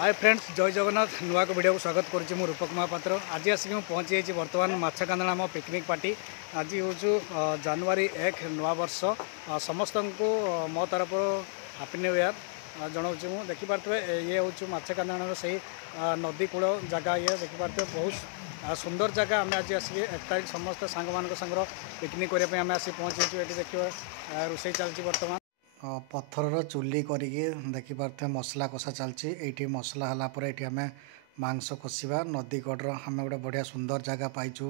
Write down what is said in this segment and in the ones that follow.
Hi friends जय जगन्नाथ नुआ को वीडियो को स्वागत करुच्ची मु रूपक महापात्र आज आसिक पहुँची जाइए बर्तमान माछकांदना आम पिकनिक पार्टी आज हूँ जनवरी 1 नुआ वर्ष समस्त को मो तरफ हैप्पी न्यू ईयर जनाऊँ मुझे देखिपे ये हूँ माछकांदना से नदी कूल जगह ये देखिपे बहुत सुंदर जगह आम आज आसिक 1 तारीख समस्त सांग मान संग पिकनिक करने आम आसी पहुँची ये देखिए रोषे चलती बर्तमान पत्थर चुली करिकी देखिपे मसला कषा चलती ये मसला है ये आम मांस कषा नदी कड़र आम गोटे बढ़िया सुंदर जगह पाइचु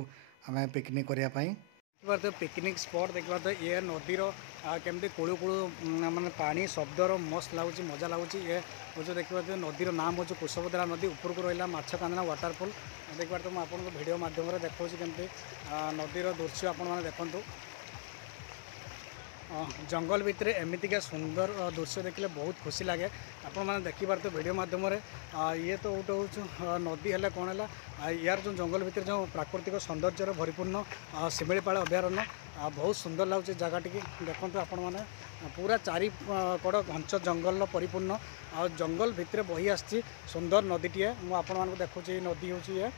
आम पिकनिक करने देखिए पिकनिक स्पॉट देखिए ये नदीर केमती कुड़ू कुड़ू माने पानी शब्दर मस्त लगुच मजा लगुच ये हूँ देखिए नदीर नाम हूँ कुशभद्रा नदी ऊपर को रहा माछकांदना वाटरफॉल देखिए मुझे आपको वीडियो माध्यम देखा केमती नदीर दृश्य आपण देखु जंगल भितर एमतीका सुंदर दृश्य देखले बहुत खुशी लगे आपण मैंने देखिपारे वीडियो माध्यम ये तो गोटे हूँ नदी है कौन है यार जो जंगल भितर जो प्राकृतिक सौंदर्य भरपूर्ण शिमिलीपाल अभयारण्य बहुत सुंदर लगुच जगह टी देखते आपण मैंने पूरा चारि कड़ घंच जंगल परिपूर्ण जंगल भितर बही आसी सुंदर नदीटीए मुझे आपण देखुची नदी हूँ ये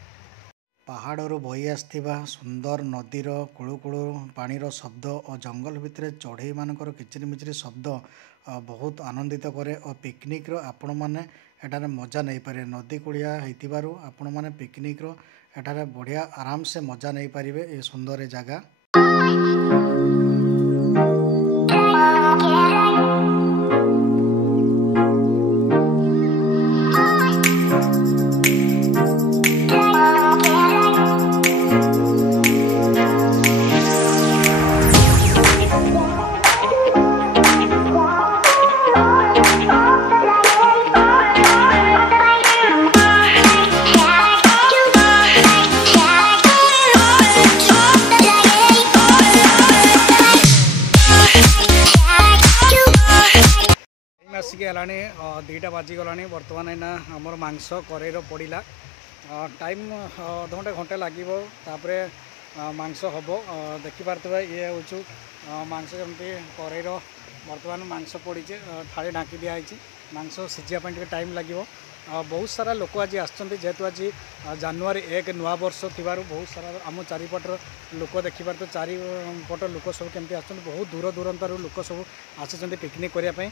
पहाड़ू बही आसथिबा सुंदर नदीर कुळु कुळु पानीर शब्द और जंगल भितर चढ़ई मानकर किचिरी मिचिरी शब्द बहुत आनंदित करे और पिकनिक रो आपण माने एटारे मजा नहीं पारे नदी कूलिया होइतिबारु आपण माने पिकनिक रो एटारे बढ़िया आराम से मजा नहीं पारिबे ए सुंदर जगह आसिक है 2टा बाजिगला बर्तमान ना आमर मांस करेर पड़ा टाइम अध घंटे घंटे लगे मांस हम देखिपे ये हूँ मांस जमी करेर बर्तमान मांस पड़ी थाली ढाँकी दिखाई मांस सीझापी टाइम लगे बहुत सारा लोक आज जेहेतु आज जनवरी 1 नुआ वर्ष थी बहुत सारा आम चारिपटर लोक देखिपार तो चारिपट लोक सब केमती आस बहुत दूर दूरांतर लोक सब आसी पिकनिक करने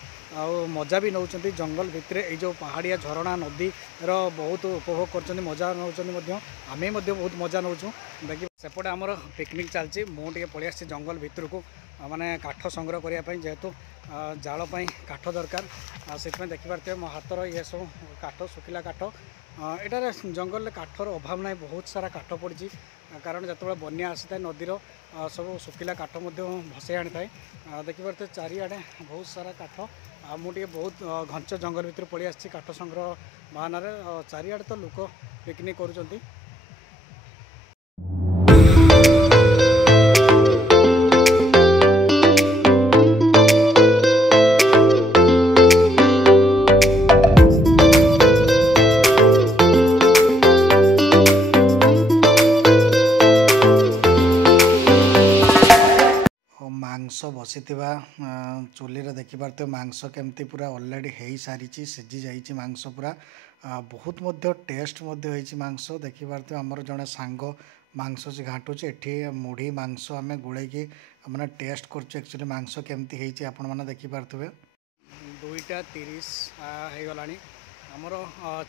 मजा भी नौ जंगल भितर ये जो पहाड़िया झरणा नदी बहुत उपभोग कर मजा नौ आम बहुत मजा नौ देखिए सेपटे आमर पिकनिक चलती मुझे पलि आसी जंगल भितर को माने काठ संग्रह करने जेहेतु जाल काठ दरकार से देखिपे मो हाथर ये सब काठ सुखिला काठ एटार जंगल काठर अभाव ना बहुत सारा काठ पड़ी कारण जो बन्या आसी था नदीर सब सुखिला काठ भसई आनी था देखिपे चारिआडे बहुत सारा काठ मुझे बहुत घंच जंगल भितर पलि आसी काठ संग्रह बहाना चारिआडे तो लोक पिकनिक करुँच मांस बसी चुली देखिपे मांस केमती पूरा ऑलरेडी हो सारी सीझी जाइए मांस पूरा बहुत मध्य टेस्ट मांस देखिपे आमर जड़े सांग मांस से घाटुचे एठी मुढ़ी मांस आम गोलैकी मैंने टेस्ट कर मांस केमती आपण मैंने देखिपे 2:30 हो गला आमर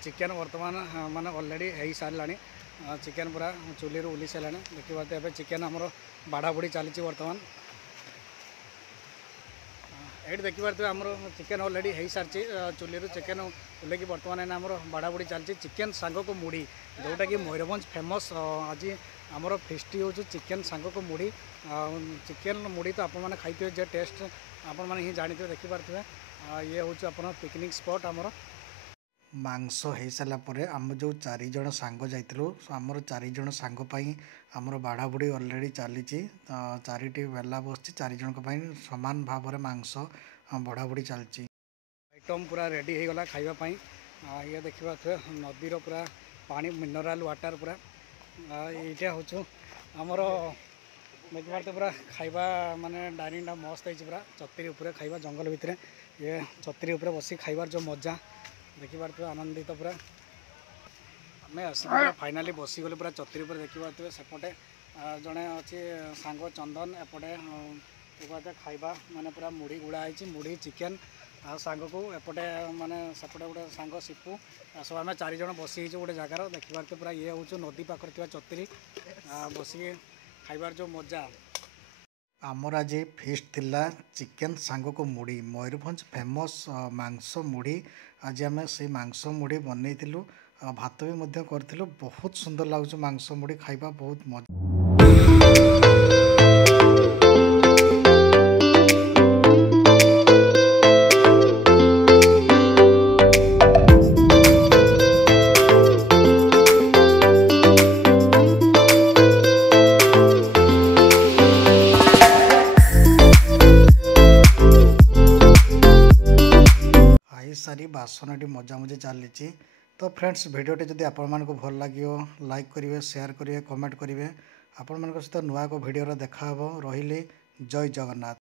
चिकेन बर्तमान माने ऑलरेडी हो सारे चिकेन पूरा चुली उली सारे देखिए चिकेन आमर बाढ़ा बुड़ी चली बर्तमान ये देखिपे आमर चिकेन ऑलरेडी हो सारी चुली चिकेन उल्लेखी बर्तमान आमर बाढ़ा बुड़ी चलती चिकेन सांग को मुढ़ी जोटा कि मयूरभंज फेमस आज आमर फेस्टी हूँ चिकेन सांग को मुढ़ी चिकेन मुढ़ी तो आपने खाई जे टेस्ट आपण मैंने ही जानते देखिपे ये हूँ आप पिकनिक स्पॉट आमर मांस हो सारापर आम जो 4 जण सांग जाइलु आमर 4 जण सांगपाई आमर बाढ़ा बुड़ी ऑलरेडी चली 4टी बेला बस 4 जन सामान भाव में मांस बढ़ा बुड़ी चलती आइटम पूरा रेडी हो गला खावाई ये देखिए नदीर पूरा पानी मिनराल वाटर पूरा ये हूँ आमर देखिए तो पूरा खाइबा माने डाइनिंगटा मस्त है पूरा छतरी उपर खाइबा जंगल भितर ये छतरी उपर बसी खाइबार जो मजा देखिपे आनंदित पूरा आम आस फाइनाली बसीगलु पूरा चतुरी पर देखिपे सेपटे जड़े अच्छे सांग चंदन एपटे खाइबा माने पूरा मुढ़ी गुड़ा मुढ़ी चिकेन आ सांग को एपटे माने सेपटे गोटे सांग सिपू सब आम 4 जन बसी गोटे जगार देखिपे पूरा ये हूँ नदी पाखे चतुरी बस खाइबार जो मजा आमर आज फिस्ट थिला चिकेन सांग को मुढ़ी मयूरभंज फेमस मांस मुढ़ी आज आम से मांस मुढ़ी बनईलु भात भी मध्य करथिलु बहुत सुंदर लगुच मांस मुढ़ी खाइबा बहुत मजा सारी बासनटी मजामजी चली। तो फ्रेंड्स भिडियोटी जदि आपण भल लगे लाइक करेंगे शेयर करेंगे कमेंट करेंगे आपण सहित नुआ को भिडियो देखा रही जय जगन्नाथ।